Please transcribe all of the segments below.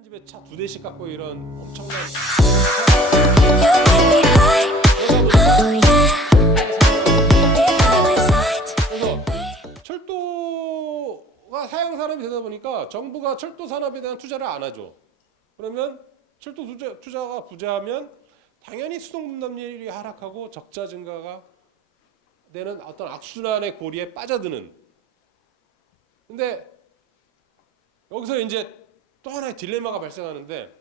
한 집에 차 2대씩 갖고 이런 엄청난 그래서 철도가 사양 산업이 되다 보니까 정부가 철도 산업에 대한 투자를 안 하죠. 그러면 철도 투자가 부재하면 당연히 수송 분담률이 하락하고 적자 증가가 되는 어떤 악순환의 고리에 빠져드는. 근데 여기서 이제 또 하나의 딜레마가 발생하는데,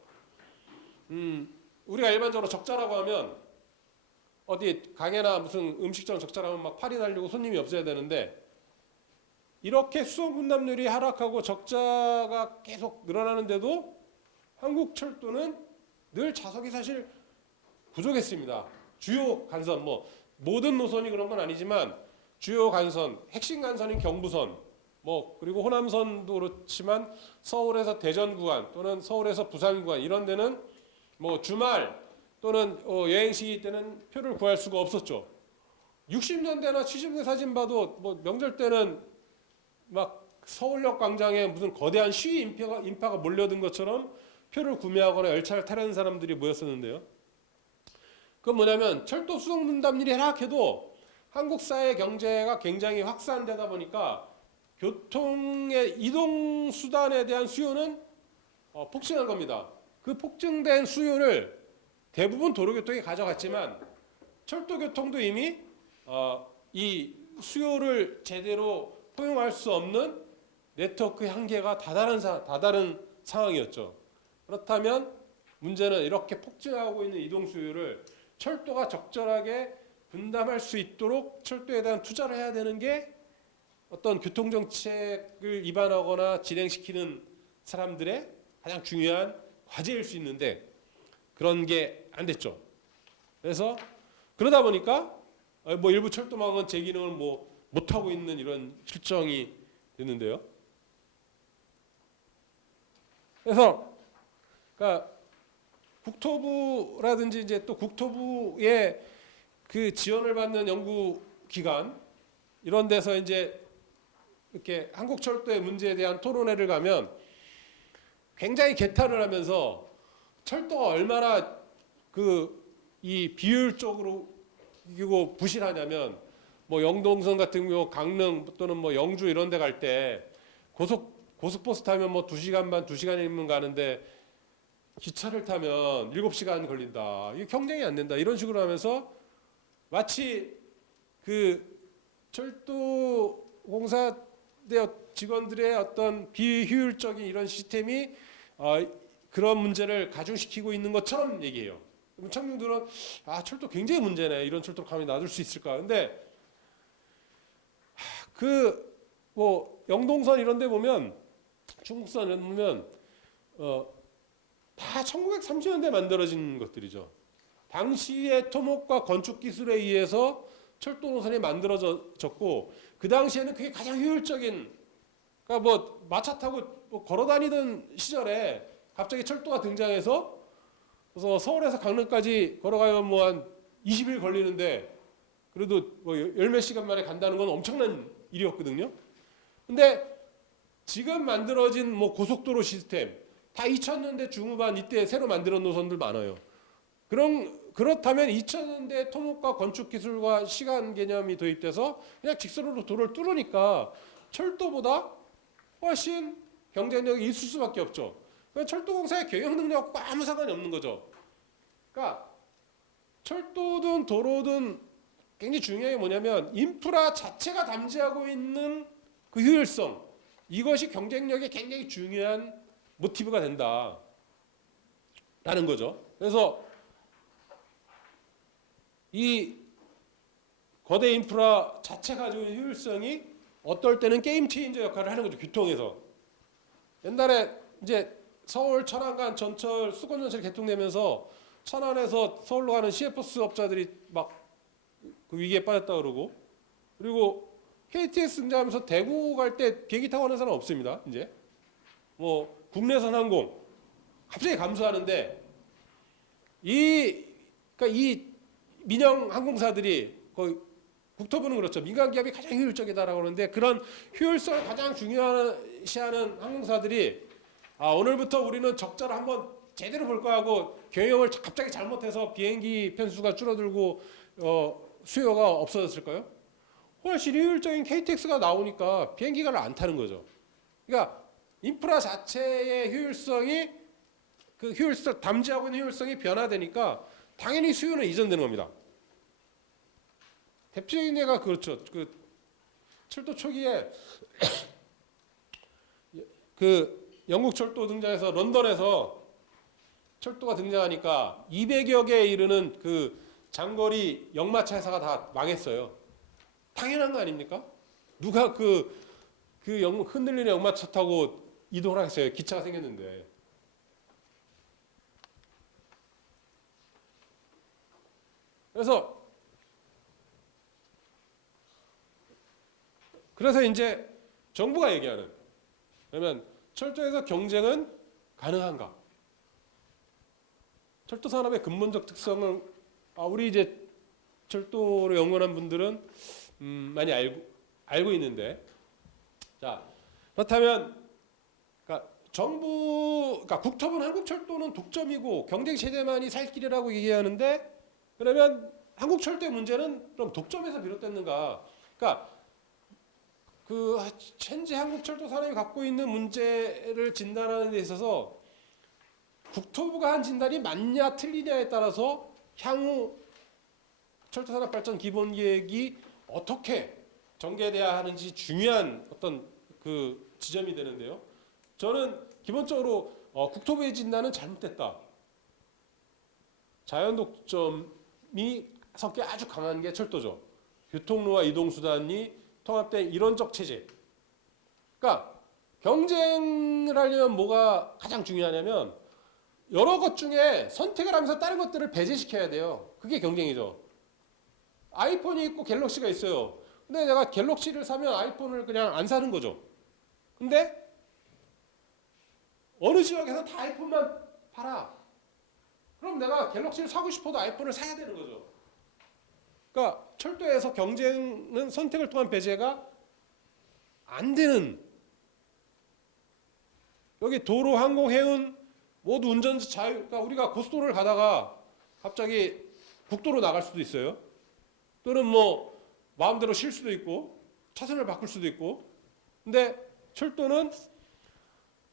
우리가 일반적으로 적자라고 하면 어디 가게나 무슨 음식점 적자라면 막 팔이 달리고 손님이 없어야 되는데, 이렇게 수송 분담률이 하락하고 적자가 계속 늘어나는데도 한국철도는 늘 좌석이 사실 부족했습니다. 주요 간선, 뭐 모든 노선이 그런 건 아니지만 주요 간선, 핵심 간선인 경부선, 뭐 그리고 호남선도 그렇지만 서울에서 대전 구간 또는 서울에서 부산 구간 이런 데는 뭐 주말 또는 여행 시기 때는 표를 구할 수가 없었죠. 60년대나 70년대 사진 봐도 뭐 명절 때는 막 서울역 광장에 무슨 거대한 시위 인파가 몰려든 것처럼 표를 구매하거나 열차를 타려는 사람들이 모였었는데요. 그건 뭐냐면 철도 수송 분담률이 하락해도 한국 사회 경제가 굉장히 확산되다 보니까 교통의 이동 수단에 대한 수요는 폭증한 겁니다. 그 폭증된 수요를 대부분 도로교통이 가져갔지만 철도교통도 이미 이 수요를 제대로 포용할 수 없는 네트워크의 한계가 다다른 상황이었죠. 그렇다면 문제는 이렇게 폭증하고 있는 이동 수요를 철도가 적절하게 분담할 수 있도록 철도에 대한 투자를 해야 되는 게 어떤 교통정책을 입안하거나 진행시키는 사람들의 가장 중요한 과제일 수 있는데 그런 게 안 됐죠. 그래서 그러다 보니까 뭐 일부 철도망은 제 기능을 뭐 못하고 있는 이런 실정이 됐는데요. 그래서 그러니까 국토부라든지 이제 또 국토부의 그 지원을 받는 연구기관 이런 데서 이제 이렇게 한국철도의 문제에 대한 토론회를 가면 굉장히 개탄을 하면서 철도가 얼마나 이 비효율적으로 이고 부실하냐면 뭐 영동선 같은 경우 강릉 또는 뭐 영주 이런 데 갈 때 고속버스 타면 뭐 2시간 반 2시간이면 가는데 기차를 타면 7시간 걸린다. 이게 경쟁이 안 된다. 이런 식으로 하면서 마치 그 철도공사 직원들의 어떤 비효율적인 이런 시스템이 그런 문제를 가중시키고 있는 것처럼 얘기해요. 그럼 청중들은 철도 굉장히 문제네. 이런 철도 감히 놔둘 수 있을까? 근데 뭐 영동선 이런 데 보면 중국선 이런 데 보면 다 1930년대 만들어진 것들이죠. 당시의 토목과 건축 기술에 의해서 철도 노선이 만들어졌고 그 당시에는 그게 가장 효율적인 그러니까 뭐 마차 타고 뭐 걸어 다니던 시절에 갑자기 철도가 등장해서 그래서 서울에서 강릉까지 걸어가면 뭐 한 20일 걸리는데 그래도 뭐 열몇 시간 만에 간다는 건 엄청난 일이었거든요. 근데 지금 만들어진 뭐 고속도로 시스템 다 2000년대 중후반 이때 새로 만들어 놓은 노선들 많아요. 그렇다면 2000년대 토목과 건축 기술과 시간 개념이 도입돼서 그냥 직선으로 도로를 뚫으니까 철도보다 훨씬 경쟁력이 있을 수밖에 없죠. 철도공사의 경영 능력과 아무 상관이 없는 거죠. 그러니까 철도든 도로든 굉장히 중요한 게 뭐냐면 인프라 자체가 담지하고 있는 그 효율성 이것이 경쟁력에 굉장히 중요한 모티브가 된다라는 거죠. 그래서 이 거대 인프라 자체 가지고 있는 효율성이 어떨 때는 게임 체인저 역할을 하는 거죠. 교통에서. 옛날에 이제 서울 천안간 전철 수건 전철 개통되면서 천안에서 서울로 가는 시외버스 업자들이 막 그 위기에 빠졌다 그러고 그리고 KTX 등장하면서 대구 갈 때 비행기 타고 가는 사람 없습니다. 이제 뭐 국내선 항공 갑자기 감소하는데 그러니까 이 민영 항공사들이 거의 국토부는 그렇죠. 민간 기업이 가장 효율적이다라고 하는데 그런 효율성을 가장 중요시하는 항공사들이 오늘부터 우리는 적자를 한번 제대로 볼 거야 하고 경영을 갑자기 잘못해서 비행기 편수가 줄어들고 수요가 없어졌을까요? 훨씬 효율적인 KTX가 나오니까 비행기가 안 타는 거죠. 그러니까 인프라 자체의 효율성이 그 효율성 담지하고 있는 효율성이 변화되니까 당연히 수요는 이전되는 겁니다. 대표적인 예가 그렇죠. 그 철도 초기에 그 영국 철도 등장해서 런던에서 철도가 등장하니까 200여 개에 이르는 그 장거리 역마차 회사가 다 망했어요. 당연한 거 아닙니까? 누가 흔들리는 역마차 타고 이동을 하겠어요? 기차가 생겼는데. 그래서 이제 정부가 얘기하는, 그러면 철도에서 경쟁은 가능한가? 철도 산업의 근본적 특성은 우리 이제 철도를 연구한 분들은 많이 알고 있는데, 자 그렇다면 그러니까 국토부는 한국철도는 독점이고 경쟁 체제만이 살 길이라고 얘기하는데, 그러면 한국철도의 문제는 그럼 독점에서 비롯됐는가? 그러니까 그 현재 한국철도 산업이 갖고 있는 문제를 진단하는 데 있어서 국토부가 한 진단이 맞냐 틀리냐에 따라서 향후 철도산업발전 기본계획이 어떻게 전개돼야 하는지 중요한 어떤 그 지점이 되는데요. 저는 기본적으로 국토부의 진단은 잘못됐다. 자연 독점이 성격이 아주 강한 게 철도죠. 교통로와 이동수단이 통합된 이론적 체제. 그러니까 경쟁을 하려면 뭐가 가장 중요하냐면 여러 것 중에 선택을 하면서 다른 것들을 배제시켜야 돼요. 그게 경쟁이죠. 아이폰이 있고 갤럭시가 있어요. 근데 내가 갤럭시를 사면 아이폰을 그냥 안 사는 거죠. 근데 어느 지역에서 다 아이폰만 팔아. 그럼 내가 갤럭시를 사고 싶어도 아이폰을 사야 되는 거죠. 그러니까 철도에서 경쟁은 선택을 통한 배제가 안 되는, 여기 도로, 항공, 해운 모두 운전자 자유. 그러니까 우리가 고속도로를 가다가 갑자기 국도로 나갈 수도 있어요. 또는 뭐 마음대로 쉴 수도 있고 차선을 바꿀 수도 있고. 근데 철도는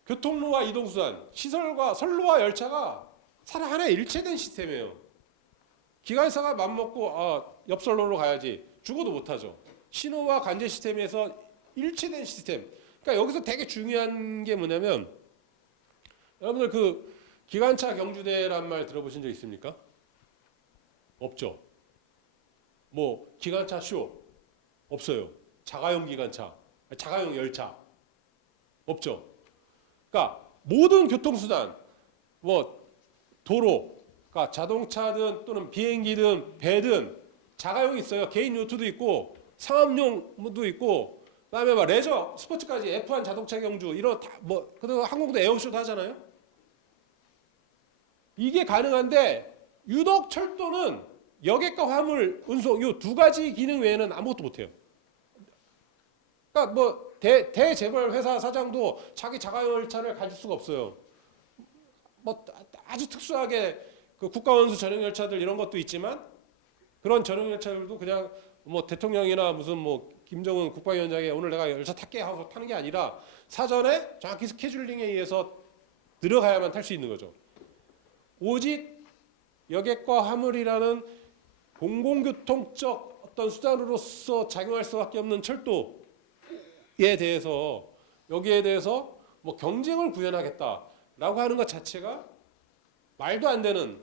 교통로와 이동수단, 시설과 선로와 열차가 사람 하나의 일체된 시스템이에요. 기관사가 맘먹고 옆선로로 가야지 죽어도 못하죠. 신호와 관제 시스템에서 일체된 시스템. 그러니까 여기서 되게 중요한 게 뭐냐면, 여러분들 그 기관차 경주대란 말 들어보신 적 있습니까? 없죠. 뭐 기관차 쇼 없어요. 자가용 기관차, 자가용 열차 없죠. 그러니까 모든 교통수단, 뭐 도로, 그러니까 자동차든 또는 비행기든 배든 자가용이 있어요. 개인 요트도 있고 상업용도 있고, 그다음에 막 레저 스포츠까지 F1 자동차 경주 이런 뭐 그리고 항공도 에어쇼도 하잖아요. 이게 가능한데 유독 철도는 여객과 화물 운송 이 두 가지 기능 외에는 아무것도 못해요. 그러니까 뭐 대재벌 회사 사장도 자기 자가용 열차를 가질 수가 없어요. 뭐 아주 특수하게 그 국가원수 전용 열차들 이런 것도 있지만, 그런 전용 열차들도 그냥 뭐 대통령이나 무슨 뭐 김정은 국방위원장이 오늘 내가 열차 탈게 하고 타는 게 아니라 사전에 정확히 스케줄링에 의해서 들어가야만 탈 수 있는 거죠. 오직 여객과 화물이라는 공공교통적 어떤 수단으로서 작용할 수밖에 없는 철도에 대해서, 여기에 대해서 뭐 경쟁을 구현하겠다라고 하는 것 자체가 말도 안 되는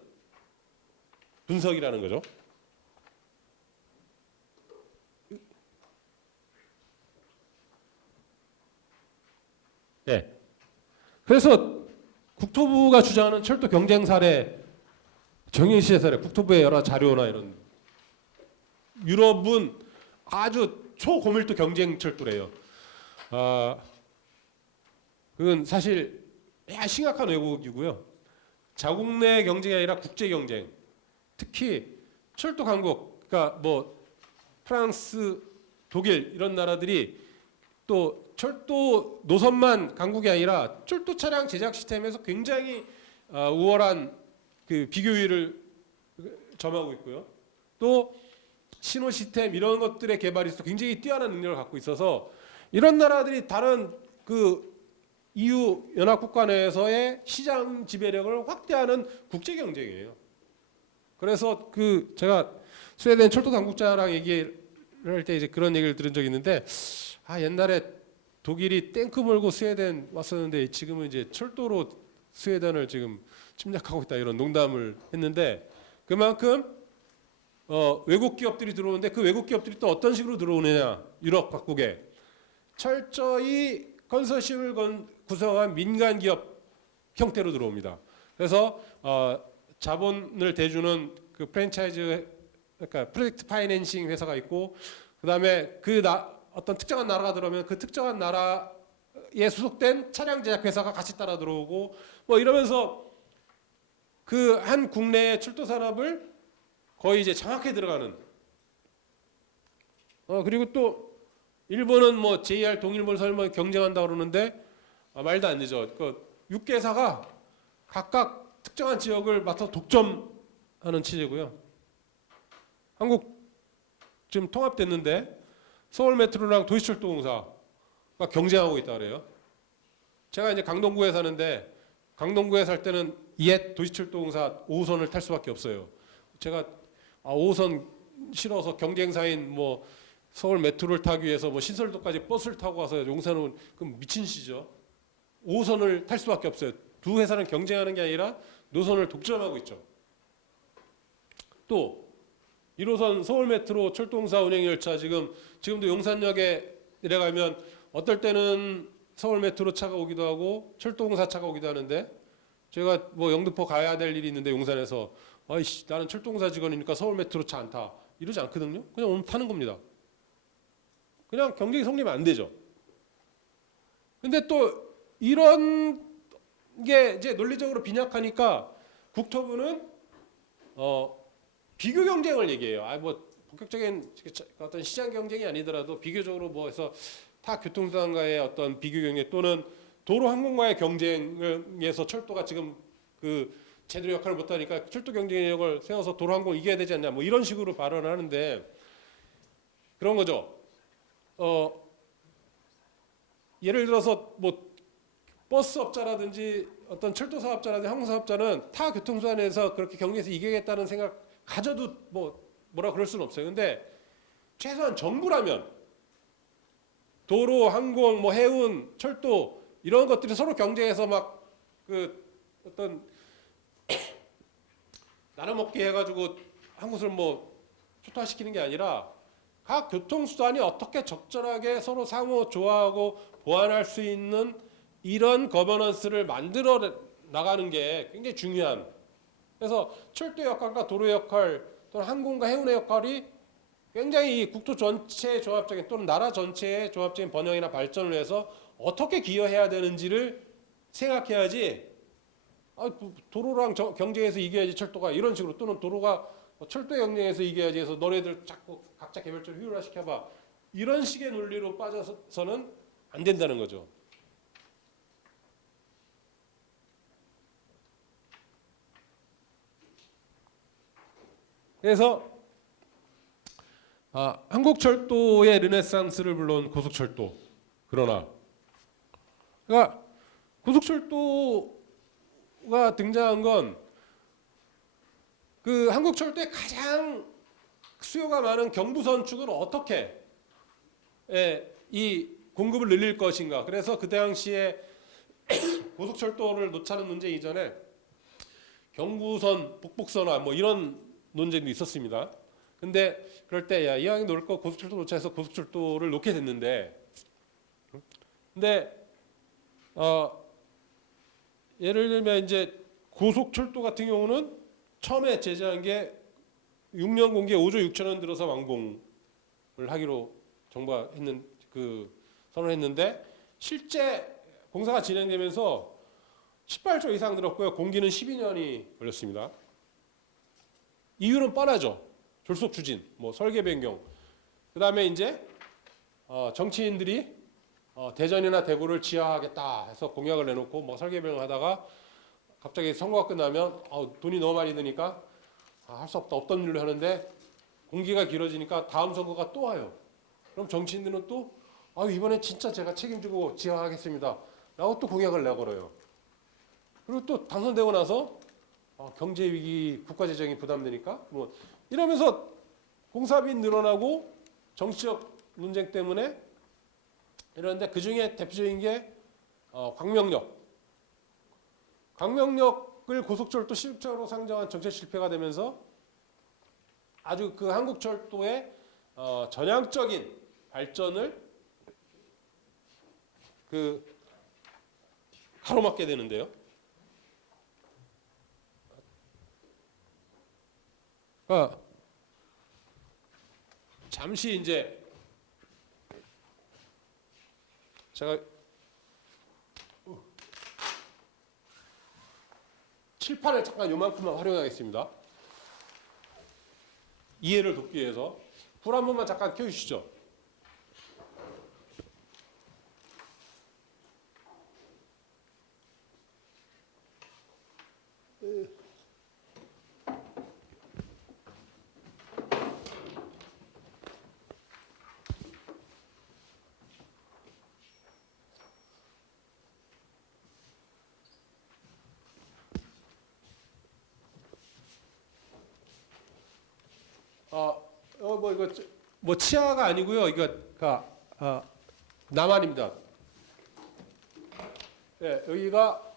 분석이라는 거죠. 네. 그래서 국토부가 주장하는 철도 경쟁 사례, 정의시의 사례, 국토부의 여러 자료나 이런, 유럽은 아주 초고밀도 경쟁 철도래요. 그건 사실 심각한 왜곡이고요. 자국 내 경쟁이 아니라 국제 경쟁. 특히 철도 강국, 그러니까 뭐 프랑스, 독일 이런 나라들이 또 철도 노선만 강국이 아니라 철도 차량 제작 시스템에서 굉장히 우월한 그 비교율을 점하고 있고요. 또 신호 시스템 이런 것들의 개발이 굉장히 뛰어난 능력을 갖고 있어서 이런 나라들이 다른 그 EU 연합국가 내에서의 시장 지배력을 확대하는 국제 경쟁이에요. 그래서 그 제가 스웨덴 철도 당국자랑 얘기를 할 때 이제 그런 얘기를 들은 적이 있는데 옛날에 독일이 탱크 몰고 스웨덴 왔었는데 지금은 이제 철도로 스웨덴을 지금 침략하고 있다 이런 농담을 했는데 그만큼 외국 기업들이 들어오는데 그 외국 기업들이 또 어떤 식으로 들어오느냐 유럽 각국에 철저히 컨소시엄을 구성한 민간 기업 형태로 들어옵니다. 그래서 자본을 대주는 그 프랜차이즈 그러니까 프로젝트 파이낸싱 회사가 있고 그다음에 어떤 특정한 나라가 들어오면 그 특정한 나라에 소속된 차량 제작 회사가 같이 따라 들어오고 뭐 이러면서 그 한 국내의 철도 산업을 거의 이제 장악해 들어가는. 그리고 또 일본은 뭐 JR 동일본 설마 경쟁한다 그러는데 말도 안 되죠. 그 6개사가 각각 특정한 지역을 맡아 독점하는 체제고요. 한국 지금 통합됐는데 서울 메트로랑 도시철도공사가 경쟁하고 있다 그래요. 제가 이제 강동구에 사는데 강동구에 살 때는 옛 도시철도공사 5호선을 탈 수밖에 없어요. 제가 5호선 싫어서 경쟁사인 뭐 서울 메트로를 타기 위해서 뭐 신설도까지 버스를 타고 와서 용산은 그럼 미친 시죠. 5호선을 탈 수밖에 없어요. 두 회사는 경쟁하는 게 아니라 노선을 독점하고 있죠. 또 1호선 서울 메트로 철도공사 운행 열차 지금도 용산역에 내려가면 어떨 때는 서울 메트로 차가 오기도 하고 철도공사 차가 오기도 하는데 제가 뭐 영등포 가야 될 일이 있는데 용산에서 아이씨 나는 철도공사 직원이니까 서울 메트로 차 안 타 이러지 않거든요. 그냥 오늘 타는 겁니다. 그냥 경쟁이 성립이 안 되죠. 근데 또 이런 게 이제 논리적으로 빈약하니까 국토부는 비교 경쟁을 얘기해요. 뭐 본격적인 어떤 시장 경쟁이 아니더라도 비교적으로 뭐 해서 타 교통수단과의 어떤 비교 경쟁 또는 도로 항공과의 경쟁에서 철도가 지금 그 제대로 역할을 못하니까 철도 경쟁력을 세워서 도로 항공 이겨야 되지 않냐 뭐 이런 식으로 발언을 하는데 그런 거죠. 예를 들어서 뭐 버스 업자라든지 어떤 철도 사업자라든지 항공 사업자는 타 교통수단에서 그렇게 경쟁에서 이기겠다는 생각 가져도 뭐라 그럴 수는 없어요. 근데 최소한 정부라면 도로, 항공, 뭐 해운, 철도 이런 것들이 서로 경쟁해서 막 그 어떤 나눠먹기 해가지고 한 곳을 뭐 초토화시키는 게 아니라 각 교통수단이 어떻게 적절하게 서로 상호 조화하고 보완할 수 있는 이런 거버넌스를 만들어 나가는 게 굉장히 중요한. 그래서 철도 역할과 도로 역할 또는 항공과 해운의 역할이 굉장히 이 국토 전체의 종합적인 또는 나라 전체의 종합적인 번영이나 발전을 위해서 어떻게 기여해야 되는지를 생각해야지 도로랑 경쟁해서 이겨야지 철도가 이런 식으로 또는 도로가 철도 경쟁에서 이겨야지 해서 너네들 자꾸 각자 개별적으로 효율화시켜봐 이런 식의 논리로 빠져서는 안 된다는 거죠. 그래서 한국철도의 르네상스를 불러온 고속철도. 그러니까 고속철도가 등장한 건 그 한국철도의 가장 수요가 많은 경부선 축을 어떻게 이 공급을 늘릴 것인가. 그래서 그 당시에 고속철도를 놓자는 논쟁 이전에 경부선, 북북선화 뭐 이런 논쟁도 있었습니다. 근데 그럴 때 야 이왕에 놓을 거 고속철도 놓자 해서 고속철도를 놓게 됐는데 근데 예를 들면 이제 고속철도 같은 경우는 처음에 제재한 게 6년 공개 5조 6천원 들어서 완공을 하기로 정부가 선언했는데 실제 공사가 진행되면서 18조 이상 들었고요. 공기는 12년이 걸렸습니다. 이유는 뻔하죠. 졸속 추진, 뭐 설계 변경. 그다음에 이제 정치인들이 대전이나 대구를 지하하겠다 해서 공약을 내놓고 뭐 설계병을 하다가 갑자기 선거가 끝나면 돈이 너무 많이 드니까 할 수 없다, 없던 일로 하는데 공기가 길어지니까 다음 선거가 또 와요. 그럼 정치인들은 또 이번에 진짜 제가 책임지고 지하하겠습니다 라고 또 공약을 내걸어요. 그리고 또 당선되고 나서 경제 위기, 국가 재정이 부담되니까 뭐 이러면서 공사비 늘어나고 정치적 논쟁 때문에 이러는데 그 중에 대표적인 게 광명역. 광명역을 고속철도 실적으로 상정한 정책 실패가 되면서 아주 그 한국철도의 전향적인 발전을 가로막게 되는데요. 잠시 이제 제가 칠판을 잠깐 요만큼만 활용하겠습니다. 이해를 돕기 위해서 불 한 번만 잠깐 켜주시죠. 이거 치아가 아니고요. 이거 남한입니다. 네, 여기가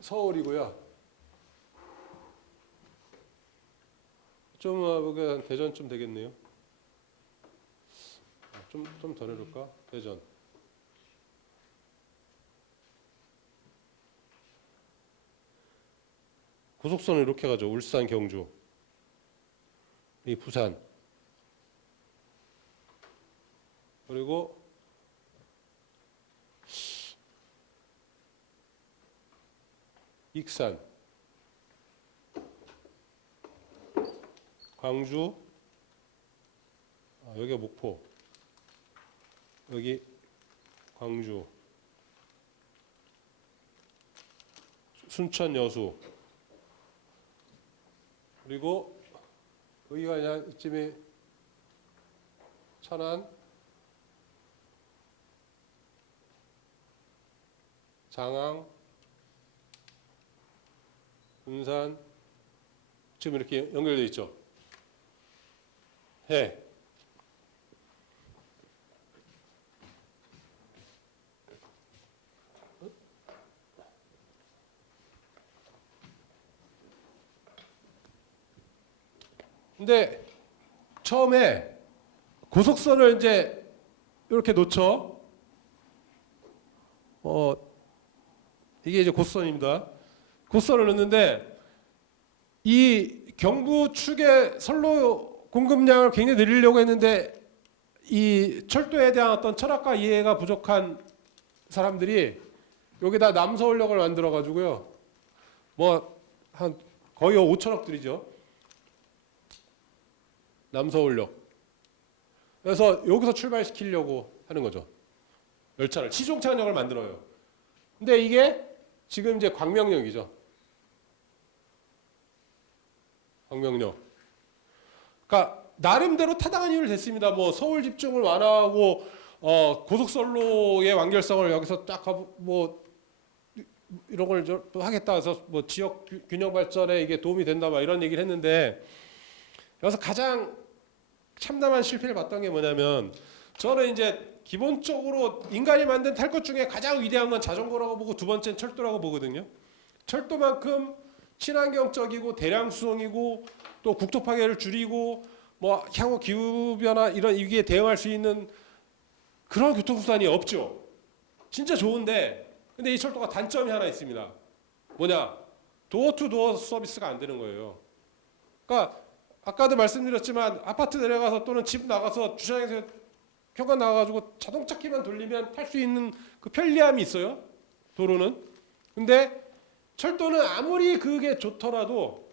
서울이고요. 좀 대전쯤 되겠네요. 좀 더 내릴까? 대전. 고속선을 이렇게 가죠. 울산, 경주. 이 부산. 그리고 익산, 광주, 여기가 목포, 여기 광주, 순천, 여수, 그리고 여기가 그냥 이쯤에 천안, 장항, 군산, 지금 이렇게 연결되어 있죠. 해. 근데 처음에 고속선을 이제 이렇게 놓죠. 이게 이제 고속선입니다. 고속선을 넣는데 이 경부 축의 선로 공급량을 굉장히 늘리려고 했는데 이 철도에 대한 어떤 철학과 이해가 부족한 사람들이 여기다 남서울역을 만들어 가지고요. 뭐 한 거의 5천억 들이죠. 남서울역. 그래서 여기서 출발시키려고 하는 거죠. 열차를 시종창역을 만들어요. 근데 이게 지금 이제 광명역이죠. 광명역. 그러니까 나름대로 타당한 이유를 댔습니다. 뭐 서울 집중을 완화하고 고속선로의 완결성을 여기서 딱 뭐 이런 걸 또 하겠다 해서 뭐 지역 균형 발전에 이게 도움이 된다 막 이런 얘기를 했는데 여기서 가장 참담한 실패를 봤던 게 뭐냐면 저는 이제 기본적으로 인간이 만든 탈 것 중에 가장 위대한 건 자전거라고 보고 두 번째는 철도라고 보거든요. 철도만큼 친환경적이고 대량 수송이고 또 국토 파괴를 줄이고 뭐 향후 기후 변화 이런 위기에 대응할 수 있는 그런 교통수단이 없죠. 진짜 좋은데 근데 이 철도가 단점이 하나 있습니다. 뭐냐? 도어 투 도어 서비스가 안 되는 거예요. 그러니까 아까도 말씀드렸지만 아파트 내려가서 또는 집 나가서 주차장에서 현관 나가가지고 자동차 키만 돌리면 탈 수 있는 그 편리함이 있어요. 도로는. 근데 철도는 아무리 그게 좋더라도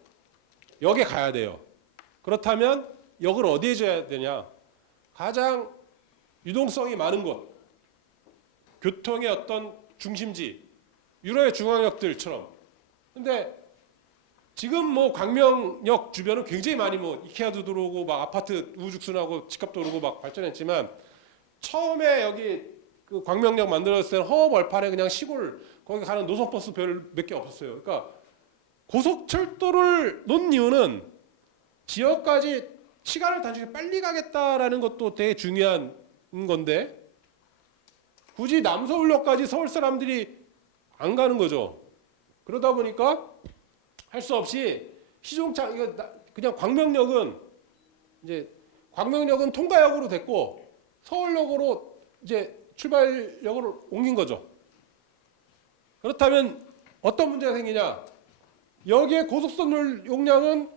역에 가야 돼요. 그렇다면 역을 어디에 줘야 되냐? 가장 유동성이 많은 곳, 교통의 어떤 중심지, 유럽의 중앙역들처럼. 근데 지금 뭐 광명역 주변은 굉장히 많이 뭐 이케아도 들어오고 막 아파트 우후죽순하고 집값도 오르고 막 발전했지만 처음에 여기 그 광명역 만들었을 때는 허허벌판에 그냥 시골 거기 가는 노선버스 별 몇 개 없었어요. 그러니까 고속철도를 놓은 이유는 지역까지 시간을 단축해 빨리 가겠다라는 것도 되게 중요한 건데 굳이 남서울역까지 서울 사람들이 안 가는 거죠. 그러다 보니까 할 수 없이 시종창 이거 그냥 광명역은 통가역으로 됐고 서울역으로 이제 출발역으로 옮긴 거죠. 그렇다면 어떤 문제가 생기냐? 여기에 고속선 용량은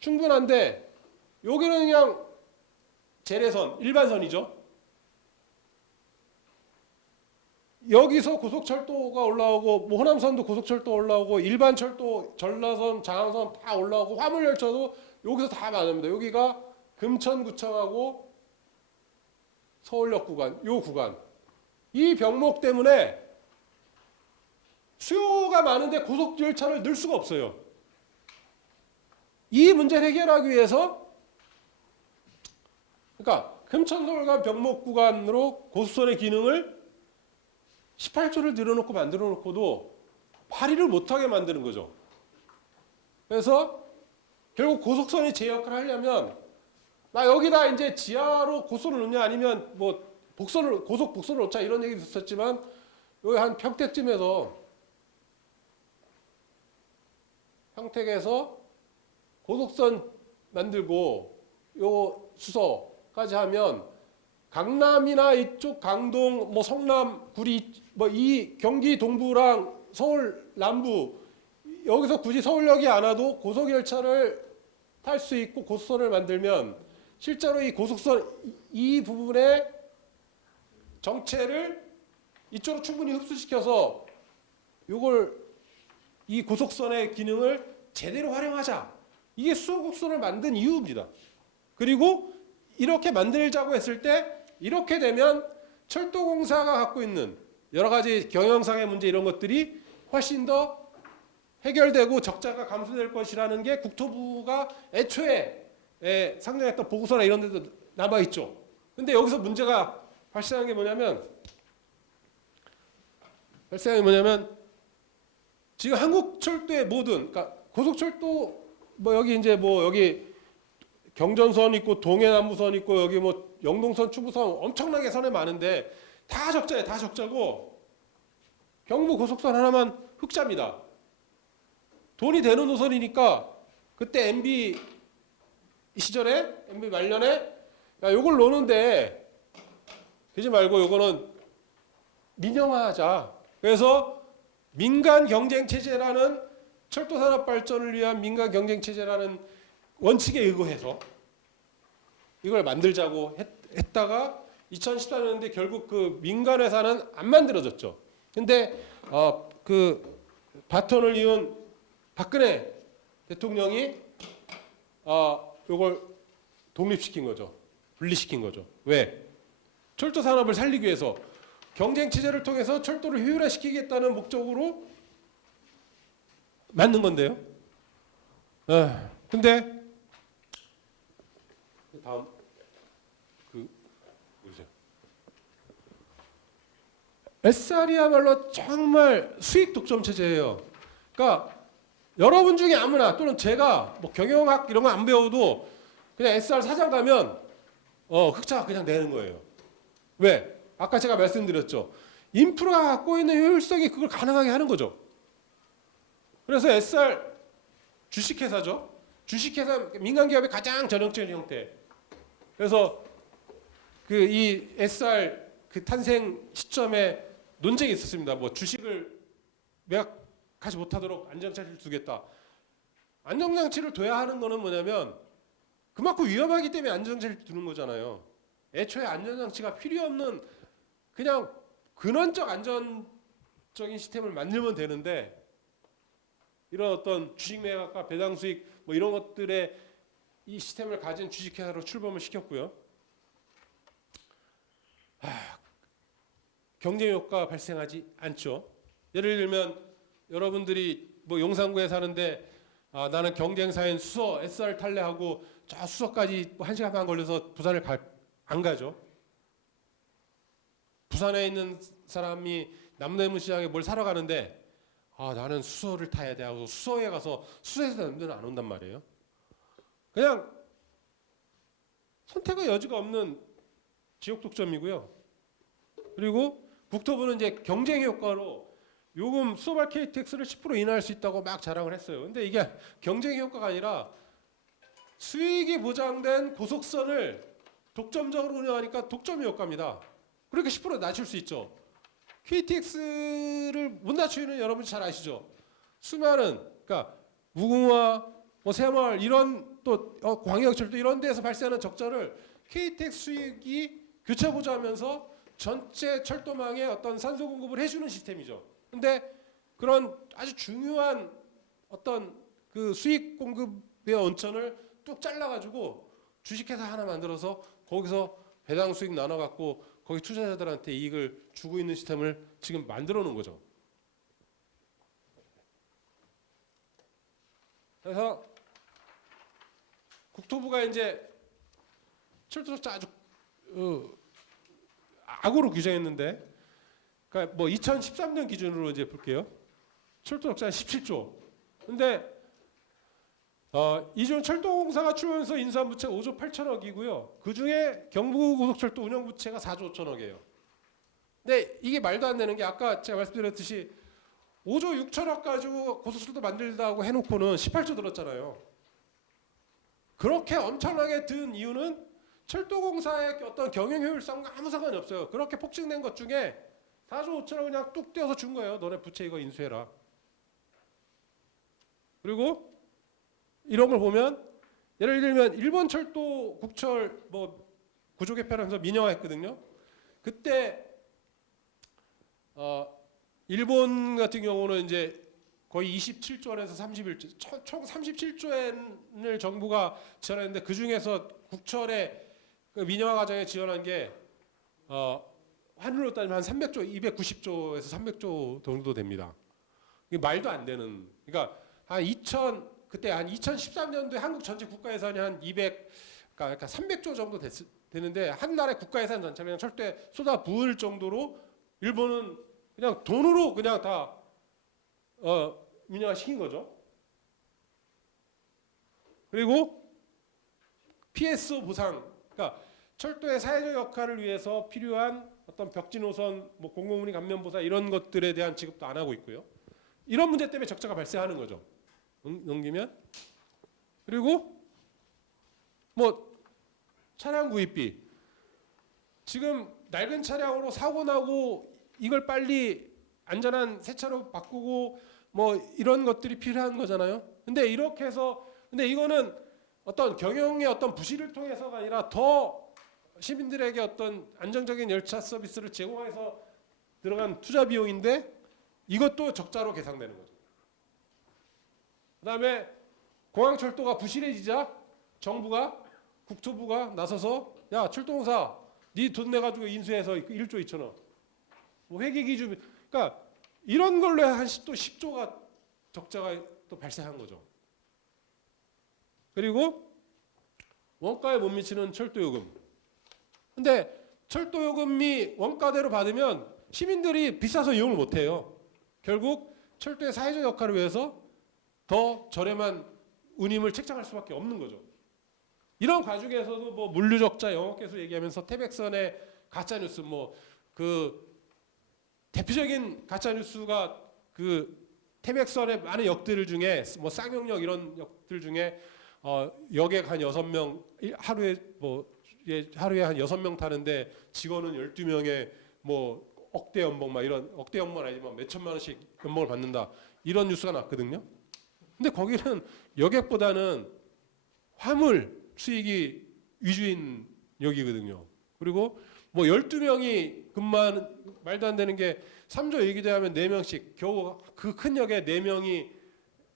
충분한데 여기는 그냥 재래선, 일반선이죠. 여기서 고속철도가 올라오고 뭐 호남선도 고속철도 올라오고 일반 철도, 전라선, 장항선 다 올라오고 화물열차도 여기서 다 많습니다. 여기가 금천구청하고 서울역 구간, 요 구간. 이 병목 때문에 수요가 많은데 고속열차를 넣을 수가 없어요. 이 문제를 해결하기 위해서 그러니까 금천서울간 병목 구간으로 고속선의 기능을 18조를 늘어놓고 만들어 놓고도 발휘를 못하게 만드는 거죠. 그래서 결국 고속선이 제 역할을 하려면 나 여기다 이제 지하로 고속선을 넣냐 아니면 뭐 고속 복선을 놓자 이런 얘기도 있었지만 여기 한 평택에서 고속선 만들고 요 수서까지 하면 강남이나 이쪽 강동, 뭐 성남, 구리, 뭐 이 경기 동부랑 서울 남부 여기서 굳이 서울역이 안 와도 고속열차를 탈 수 있고 고속선을 만들면 실제로 이 고속선 이 부분의 정체를 이쪽으로 충분히 흡수시켜서 이걸 이 고속선의 기능을 제대로 활용하자. 이게 수소곡선을 만든 이유입니다. 그리고 이렇게 만들자고 했을 때 이렇게 되면 철도공사가 갖고 있는 여러 가지 경영상의 문제 이런 것들이 훨씬 더 해결되고 적자가 감소될 것이라는 게 국토부가 애초에 상정했던 보고서나 이런 데도 남아있죠. 근데 여기서 문제가 발생한 게 뭐냐면 지금 한국철도의 모든 그러니까 고속철도 뭐 여기 경전선 있고 동해남부선 있고 여기 뭐 영동선, 충북선 엄청나게 선에 많은데 다 적자예요. 다 적자고 경부 고속선 하나만 흑자입니다. 돈이 되는 노선이니까 그때 MB 시절에 MB 말년에 야 요걸 놓는데 그러지 말고 요거는 민영화하자. 그래서 민간 경쟁 체제라는 철도 산업 발전을 위한 민간 경쟁 체제라는 원칙에 의거해서 이걸 만들자고 했다가 2014년인데 결국 그 민간 회사는 안 만들어졌죠. 근데 그 바톤을 이은 박근혜 대통령이 이걸 독립시킨 거죠. 분리시킨 거죠. 왜? 철도 산업을 살리기 위해서 경쟁 체제를 통해서 철도를 효율화시키겠다는 목적으로 만든 건데요. 근데 다음 보세요. SR이야말로 정말 수익 독점 체제예요. 그러니까 여러분 중에 아무나 또는 제가 뭐 경영학 이런 거 안 배워도 그냥 SR 사장 가면 흑자 그냥 내는 거예요. 왜? 아까 제가 말씀드렸죠. 인프라가 갖고 있는 효율성이 그걸 가능하게 하는 거죠. 그래서 SR 주식회사죠. 주식회사 민간 기업의 가장 전형적인 형태. 그래서 그 이 SR 그 탄생 시점에 논쟁이 있었습니다. 뭐 주식을 매각하지 못하도록 안전장치를 두겠다. 안전장치를 둬야 하는 거는 뭐냐면 그만큼 위험하기 때문에 안전장치를 두는 거잖아요. 애초에 안전장치가 필요 없는 그냥 근원적 안전적인 시스템을 만들면 되는데 이런 어떤 주식 매각과 배당 수익 뭐 이런 것들의 이 시스템을 가진 주식회사로 출범을 시켰고요. 경제 효과 발생하지 않죠. 예를 들면 여러분들이 뭐 용산구에 사는데 나는 경쟁사인 수서 SR 탈래하고 저 수서까지 1시간 반 걸려서 부산을 안 가죠. 부산에 있는 사람이 남대문 시장에 뭘 사러 가는데 나는 수서를 타야 돼 하고 수서에 가서 수서에서 남대문 안 온단 말이에요. 그냥 선택의 여지가 없는 지역 독점이고요. 그리고 국토부는 이제 경쟁 효과로 요금 수서발 KTX를 10% 인하할 수 있다고 막 자랑을 했어요. 근데 이게 경쟁 효과가 아니라 수익이 보장된 고속선을 독점적으로 운영하니까 독점 효과입니다. 그렇게 10% 낮출 수 있죠. KTX를 못 낮추는 여러분 잘 아시죠? 수많은 그러니까 무궁화, 뭐 새마을 이런 또 광역철도 이런 데에서 발생하는 적자를 KTX 수익이 교체 보조하면서 전체 철도망에 어떤 산소 공급을 해주는 시스템이죠. 근데 그런 아주 중요한 어떤 그 수익 공급의 원천을 뚝 잘라가지고 주식회사 하나 만들어서 거기서 배당 수익 나눠갖고 거기 투자자들한테 이익을 주고 있는 시스템을 지금 만들어 놓은 거죠. 그래서 국토부가 이제 철도적자 아주 악으로 규정했는데, 그러니까 뭐 2013년 기준으로 이제 볼게요. 철도적자 17조. 근데 이중 철도공사가 추후해서 인수한 부채가 5조 8천억이고요. 그 중에 경부고속철도 운영 부채가 4조 5천억이에요. 근데 이게 말도 안 되는 게 아까 제가 말씀드렸듯이 5조 6천억 가지고 고속철도 만들다고 해놓고는 18조 들었잖아요. 그렇게 엄청나게 든 이유는 철도공사의 어떤 경영 효율성과 아무 상관이 없어요. 그렇게 폭증된 것 중에 4조 5천억 그냥 뚝 떼어서 준 거예요. 너네 부채 이거 인수해라. 그리고 이런 걸 보면 예를 들면 일본 철도 국철 뭐 구조 개편하면서 민영화했거든요. 그때 일본 같은 경우는 이제 거의 27조 원에서 31조, 총 37조 원을 정부가 지원했는데 그 중에서 국철의 그 민영화 과정에 지원한 게 환율로 따지면 한 300조, 290조에서 300조 정도 됩니다. 이게 말도 안 되는. 그러니까 그때 한 2013년도에 한국 전체 국가 예산이 한 200, 그러니까 300조 정도 되는데 한 나라의 국가 예산 전체를 그냥 철도에 쏟아 부을 정도로 일본은 그냥 돈으로 그냥 다 민영화 시킨 거죠. 그리고 PSO 보상, 그러니까 철도의 사회적 역할을 위해서 필요한 어떤 벽지 노선, 뭐 공공운임 감면 보상 이런 것들에 대한 지급도 안 하고 있고요. 이런 문제 때문에 적자가 발생하는 거죠. 넘기면 그리고 뭐 차량 구입비, 지금 낡은 차량으로 사고 나고 이걸 빨리 안전한 새 차로 바꾸고 뭐 이런 것들이 필요한 거잖아요. 근데 이렇게 해서 근데 이거는 어떤 경영의 어떤 부실을 통해서가 아니라 더 시민들에게 어떤 안정적인 열차 서비스를 제공해서 들어간 투자 비용인데 이것도 적자로 계상되는 거죠. 그다음에 공항철도가 부실해지자 정부가 국토부가 나서서 야 철도공사 네 돈 내가지고 인수해서 1조 2천억 뭐 회계기준, 그러니까 이런 걸로 한 또 10조가 적자가 또 발생한 거죠. 그리고 원가에 못 미치는 철도요금. 근데 철도요금이 원가대로 받으면 시민들이 비싸서 이용을 못해요. 결국 철도의 사회적 역할을 위해서 더 저렴한 운임을 책정할 수밖에 없는 거죠. 이런 과정에서도 뭐 물류적자, 영업개수 얘기하면서 태백선의 가짜뉴스, 뭐 그 대표적인 가짜뉴스가 그 태백선의 많은 역들 중에 뭐 쌍용역 이런 역들 중에 여객 한 6명 하루에 하루에 한 6명 타는데 직원은 12명에 뭐 억대 연봉 막 이런 억대 연봉은 아니지만 몇 천만 원씩 연봉을 받는다. 이런 뉴스가 났거든요. 근데 거기는 여객보다는 화물 수익이 위주인 역이거든요. 그리고 뭐 12명이 근무하는 말도 안 되는 게 3조 얘기되면 4명씩 겨우 그 큰 역에 4명이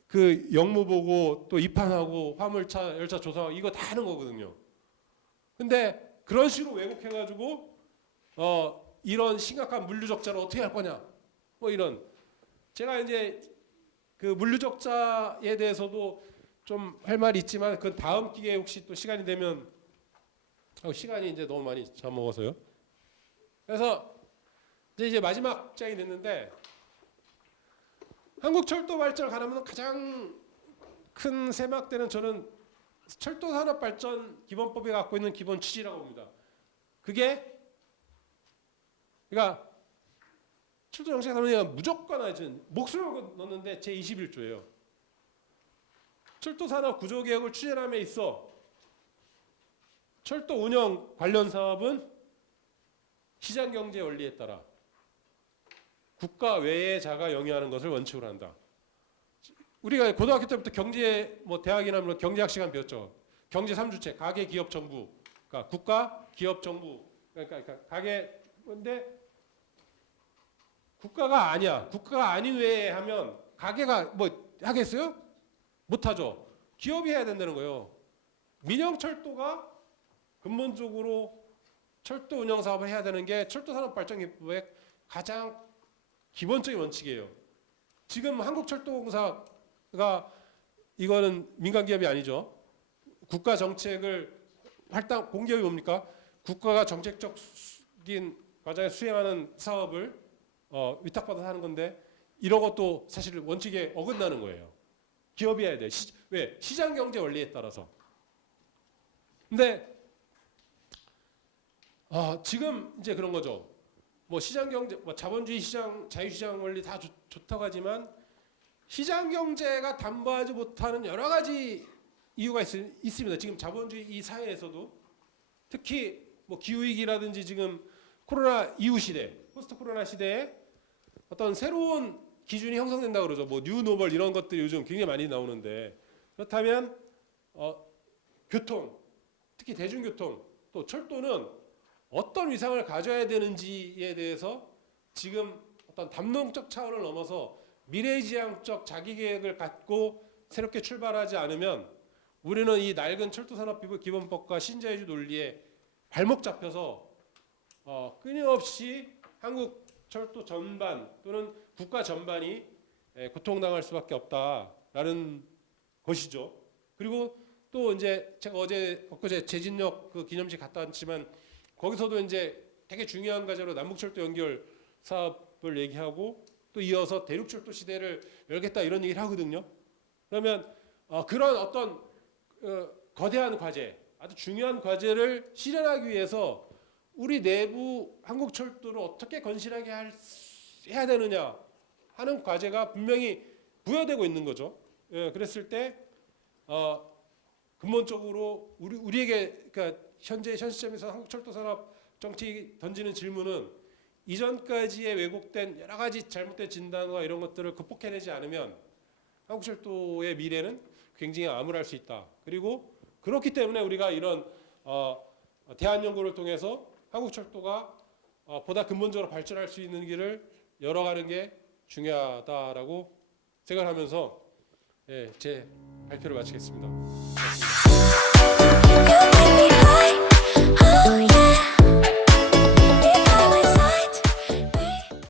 그 역무 보고 또 입항하고 화물차 열차 조사하고 이거 다 하는 거거든요. 근데 그런 식으로 왜곡해가지고 이런 심각한 물류 적자를 어떻게 할 거냐, 뭐 이런. 제가 이제 그 물류 적자에 대해서도 좀 할 말이 있지만 그 다음 기회에 혹시 또 시간이 되면, 시간이 이제 너무 많이 잡아먹어서요. 그래서 이제 마지막 장이 됐는데, 한국 철도 발전을 가르면 가장 큰 세막대는 저는 철도 산업 발전 기본법이 갖고 있는 기본 취지라고 봅니다. 그게 그러니까 철도 정책 산업이 무조건 하여튼 목숨을 넣는데 제 21조예요. 철도 산업 구조 개혁을 추진함에 있어 철도 운영 관련 사업은 시장 경제 원리에 따라 국가 외의 자가 영위하는 것을 원칙으로 한다. 우리가 고등학교 때부터 경제 뭐 대학이나 뭐 경제학 시간 배웠죠. 경제 3주체, 가계, 기업, 정부. 그러니까 국가, 기업, 정부. 그러니까 가계인데 국가가 아니야. 국가가 아닌 외에 하면 가계가 뭐 하겠어요? 못 하죠. 기업이 해야 된다는 거예요. 민영철도가 근본적으로 철도 운영 사업을 해야 되는 게 철도산업발전기법의 가장 기본적인 원칙이에요. 지금 한국철도공사가 이거는 민간 기업이 아니죠. 국가 정책을 공기업이 뭡니까? 국가가 정책적인 과정에 수행하는 사업을 위탁받아서 하는 건데 이런 것도 사실 원칙에 어긋나는 거예요. 기업이 해야 돼. 왜? 시장 경제 원리에 따라서. 근데 지금 이제 그런 거죠. 뭐 시장 경제, 뭐 자본주의 시장, 자유시장 원리 다 좋다고 하지만 시장 경제가 담보하지 못하는 여러 가지 이유가 있습니다. 지금 자본주의 이 사회에서도 특히 뭐 기후위기라든지 지금 코로나 이후 시대, 포스트 코로나 시대에 어떤 새로운 기준이 형성된다고 그러죠. 뭐 뉴노멀 이런 것들이 요즘 굉장히 많이 나오는데 그렇다면 교통, 특히 대중교통 또 철도는 어떤 위상을 가져야 되는지에 대해서 지금 어떤 담론적 차원을 넘어서 미래지향적 자기계획을 갖고 새롭게 출발하지 않으면 우리는 이 낡은 철도산업기본법과 신자유주의 논리에 발목 잡혀서 끊임없이 한국 철도 전반 또는 국가 전반이 고통당할 수밖에 없다라는 것이죠. 그리고 또 이제 제가 엊그제 제진역 그 기념식 갔다 왔지만 거기서도 이제 되게 중요한 과제로 남북철도 연결 사업을 얘기하고 또 이어서 대륙철도 시대를 열겠다 이런 얘기를 하거든요. 그러면 그런 어떤 거대한 과제, 아주 중요한 과제를 실현하기 위해서 우리 내부 한국철도를 어떻게 건실하게 해야 되느냐 하는 과제가 분명히 부여되고 있는 거죠. 그랬을 때 근본적으로 우리에게 그러니까 현 시점에서 한국철도산업 정책이 던지는 질문은 이전까지의 왜곡된 여러 가지 잘못된 진단과 이런 것들을 극복해내지 않으면 한국철도의 미래는 굉장히 암울할 수 있다. 그리고 그렇기 때문에 우리가 이런 대한연구를 통해서 한국철도가 보다 근본적으로 발전할 수 있는 길을 열어가는 게 중요하다라고 생각하면서 제 발표를 마치겠습니다. 고맙습니다.